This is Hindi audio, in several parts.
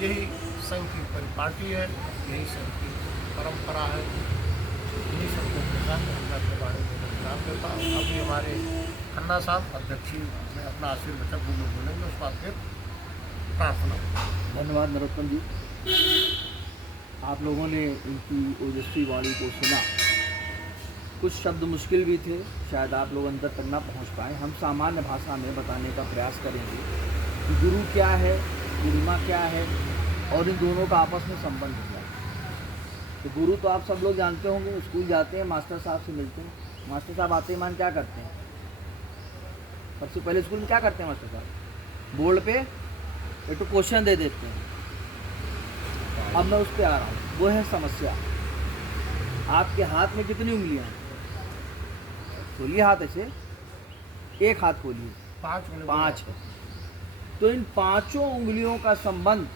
यही संघ की परिपाटी है, यही संघ की परंपरा है। यही सबको के साथ खन्ना के बारे में बता देता हूँ। अभी हमारे खन्ना साहब अध्यक्षी में अपना आशीर्वचन बोलेंगे, उस बाद फिर प्रार्थना। धन्यवाद नरोत्तम जी। आप लोगों ने इनकी ओजस्वी वाणी को सुना। कुछ शब्द मुश्किल भी थे, शायद आप लोग अंदर तक ना पहुंच पाए। हम सामान्य भाषा में बताने का प्रयास करेंगे कि गुरु क्या है, पूर्णिमा क्या है और इन दोनों का आपस में संबंध क्या है। तो गुरु तो आप सब लोग जानते होंगे, स्कूल जाते हैं, मास्टर साहब से मिलते हैं। मास्टर साहब आते ही मान क्या करते हैं? सबसे पहले स्कूल में क्या करते हैं मास्टर साहब? बोर्ड पे एक तो क्वेश्चन दे देते हैं। अब मैं उस पर आ रहा हूँ, वो है समस्या। आपके हाथ में कितनी उंगलियां हैं? खोलिए हाथ ऐसे, एक हाथ खोलिए, 5 है। तो इन 5 उंगलियों का संबंध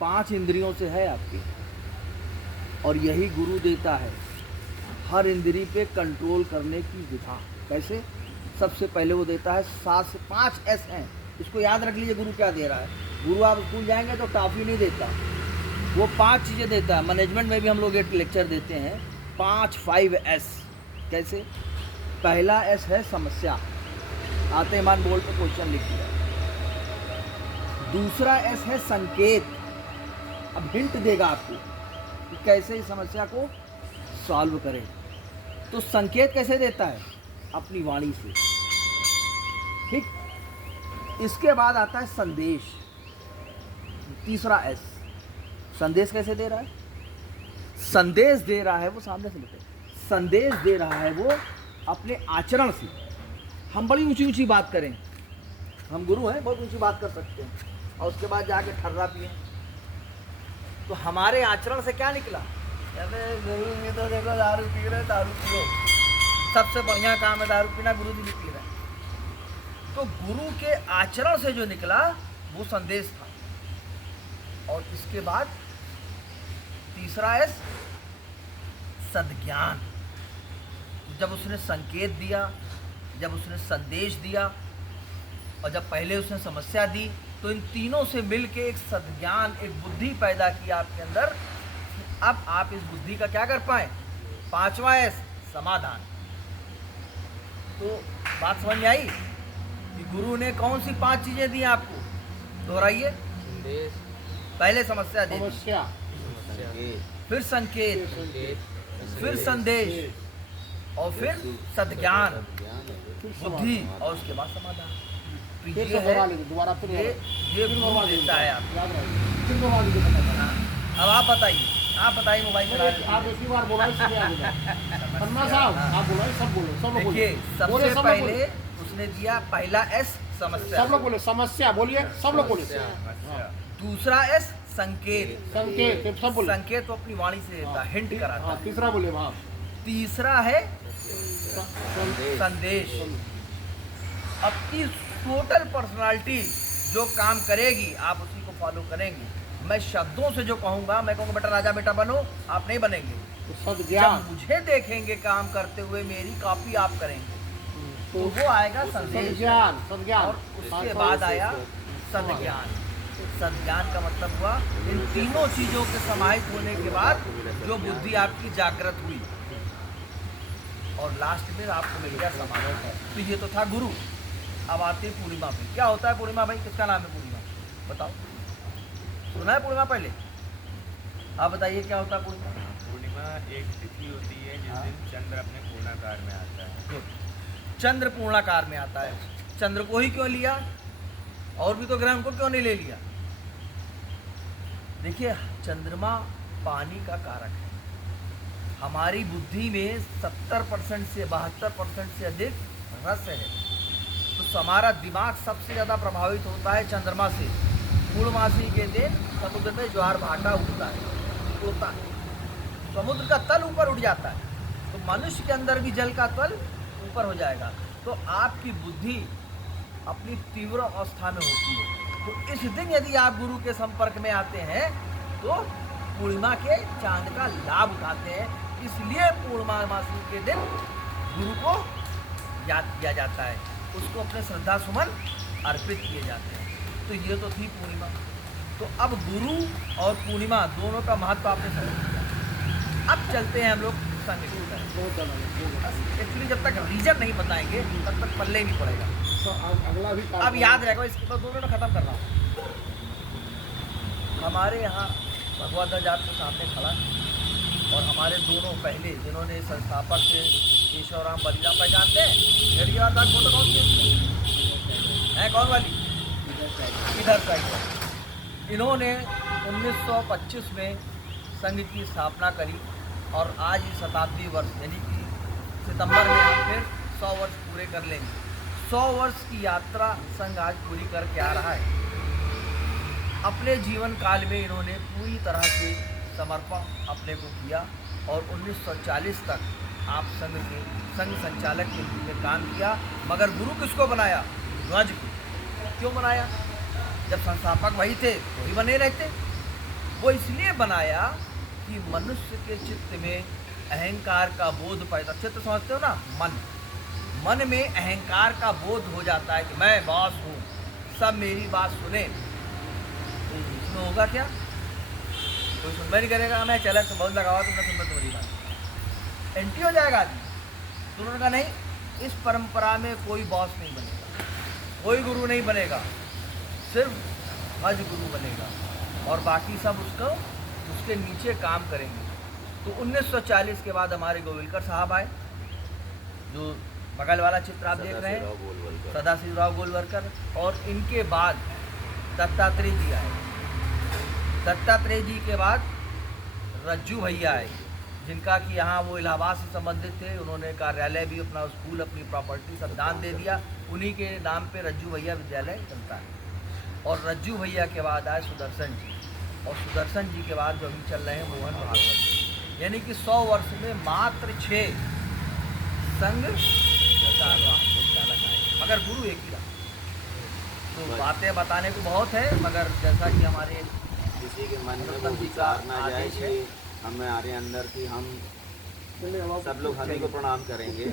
5 इंद्रियों से है आपके, और यही गुरु देता है हर इंद्री पे कंट्रोल करने की विधा। कैसे? सबसे पहले वो देता है 7 से 5 S हैं, इसको याद रख लीजिए। गुरु क्या दे रहा है? गुरु आप स्कूल जाएंगे तो टॉफी नहीं देता, वो 5 चीज़ें देता है। मैनेजमेंट में भी हम लोग एक लेक्चर देते हैं, 5 S। कैसे? पहला S है समस्या, आते मान बोर्ड पे क्वेश्चन लिख दिया। दूसरा S है संकेत, अब हिंट देगा आपको कि कैसे इस समस्या को सॉल्व करें। तो संकेत कैसे देता है? अपनी वाणी से। ठीक। इसके बाद आता है संदेश, तीसरा S। संदेश कैसे दे रहा है? संदेश दे रहा है वो, सामने से बताइए। संदेश दे रहा है वो अपने आचरण से। हम बड़ी ऊंची ऊंची बात करें, हम गुरु हैं, बहुत ऊंची बात कर सकते हैं, और उसके बाद जाके ठर्रा पिए, तो हमारे आचरण से क्या निकला? कहते गुरु जी तो देखो दारू पी रहे, दारू पियो, सबसे बढ़िया काम है दारू पीना, गुरु जी भी पी रहे। तो गुरु के आचरण से जो निकला वो संदेश था। और इसके बाद तीसरा S सद्ज्ञान। जब उसने संकेत दिया, जब उसने संदेश दिया, और जब पहले उसने समस्या दी, तो इन तीनों से मिलके एक सद्ज्ञान, एक बुद्धि पैदा की आपके अंदर। अब आप इस बुद्धि का क्या कर पाए? 5वां S समाधान। तो बात समझ में आई कि गुरु ने कौन सी 5 चीजें दी आपको? दोहराइए। पहले समस्या दी, फिर संकेत, फिर संदेश, और फिर सद्ज्ञान, बुद्धि, और उसके बाद समाधान। ये गुरु देता है आप। अब आप बताइए मोबाइल चला रहे हैं। आप एक ही बार बोला, खन्ना साहब आप बोला, सब बोलो, सब लोग देखिए, सबसे पहले उसने दिया पहला S समस्या। सब लोग बोले समस्या, बोलिए सब लोग बोले। दूसरा S संकेत, संकेत सब बोले। संकेत तो अपनी वाणी से देता, हिंट कराता है। तीसरा बोले वहाँ। तीसरा है संदेश। अपनी टोटल पर्सनालिटी जो काम करेगी आप उसी को फॉलो करेंगे। मैं शब्दों से जो कहूँगा, मैं कहूँगा बेटा राजा बेटा बनो, आप नहीं बनेंगे। जब मुझे देखेंगे काम करते हुए, मेरी कॉपी आप करेंगे, तो वो आएगा संदेश, और उसके बाद आया सद्ज्ञान। सद्ज्ञान का मतलब हुआ इन तीनों चीजों के समाहित होने के बाद जो बुद्धि आपकी जागृत हुई, और लास्ट में आपको मिल गया समाधान। तो ये तो था गुरु। अब आते हैं पूर्णिमा पे। क्या होता है पूर्णिमा भाई? किसका नाम है पूर्णिमा? बताओ, सुना है पूर्णिमा पहले? आप बताइए क्या होता है पूर्णिमा? पूर्णिमा एक तिथि होती है जिस दिन चंद्र अपने पूर्णाकार में आता है। चंद्र पूर्णाकार में आता है। चंद्र को ही क्यों लिया? और भी तो ग्रह को क्यों नहीं ले लिया? देखिए, चंद्रमा पानी का कारक है। हमारी बुद्धि में 70% से 72% से अधिक रस है। तो हमारा दिमाग सबसे ज़्यादा प्रभावित होता है चंद्रमा से। पूर्णमासी के दिन समुद्र में ज्वार भाटा उठता है, समुद्र का तल ऊपर उठ जाता है, तो मनुष्य के अंदर भी जल का तल ऊपर हो जाएगा। तो आपकी बुद्धि अपनी तीव्र अवस्था में होती है। तो इस दिन यदि आप गुरु के संपर्क में आते हैं तो पूर्णिमा के चांद का लाभ उठाते हैं। इसलिए पूर्णमासी के दिन गुरु को याद किया जाता है, उसको अपने श्रद्धा सुमन अर्पित किए जाते हैं। तो ये तो थी पूर्णिमा। तो अब गुरु और पूर्णिमा दोनों का महत्व आपने समझ लिया। अब चलते हैं हम लोग संघ की तरफ। एक्चुअली जब तक रीजन नहीं बताएंगे तब तक पल्ले ही नहीं पड़ेगा। अगला भी अब याद रहेगा, इसके बाद दोनों खत्म कर रहा हूँ। हमारे यहाँ भगवा ध्वज आपके सामने खड़ा है और हमारे दोनों पहले जिन्होंने संस्थापक थे केशवराम बलिराम पहचानते हैं, लड़की वाला फोटो कौन सी है, कौन वाली इधर साइड। इन्होंने 1925 में संघ की स्थापना करी और आज ही शताब्दी वर्ष यानी कि सितंबर में हम फिर 100 वर्ष पूरे कर लेंगे। 100 वर्ष की यात्रा संघ आज पूरी करके आ रहा है। अपने जीवन काल में इन्होंने पूरी तरह से समर्पण अपने को किया और 1940 तक आप संघ संचालक के रूप में काम किया। मगर गुरु किसको बनाया? ध्वज को। क्यों बनाया? जब संस्थापक वही थे वही बने रहते। वो इसलिए बनाया कि मनुष्य के चित्त में अहंकार का बोध पैदा, चित्त समझते हो ना, मन में अहंकार का बोध हो जाता है कि मैं बॉस हूँ, सब मेरी बात सुने। तो इसमें होगा क्या? कोई सुनवाई नहीं करेगा, मैं चला तो बहुत लगावा तुमने सुनना तुम्हारी बात, एंटी हो जाएगा आदमी। तो उन्होंने कहा नहीं, इस परंपरा में कोई बॉस नहीं बनेगा, कोई गुरु नहीं बनेगा, सिर्फ ध्वज गुरु बनेगा और बाकी सब उसके नीचे काम करेंगे। तो 1940 के बाद हमारे गोविलकर साहब आए, जो बगल वाला चित्र आप देख रहे हैं, सदाशिवराव गोलवलकर, और इनके बाद दत्तात्रेय जी आए। दत्तात्रेय जी के बाद रज्जू भैया आए, जिनका कि यहाँ वो इलाहाबाद से संबंधित थे। उन्होंने कार्यालय भी, अपना स्कूल, अपनी प्रॉपर्टी सब दान दे दिया। उन्हीं के नाम पे रज्जू भैया विद्यालय चलता है। और रज्जू भैया के बाद आए सुदर्शन जी, और सुदर्शन जी के बाद जो अभी चल रहे हैं मोहन भागवत। यानी कि 100 वर्ष में मात्र 6 संघ संचालक आए, मगर गुरु एक ही रहा। तो बातें बताने को बहुत है, मगर जैसा कि हमारे किसी के मन में वो विचार ना जाए कि हमें हमारे अंदर की हम सब लोग हमें को प्रणाम करेंगे।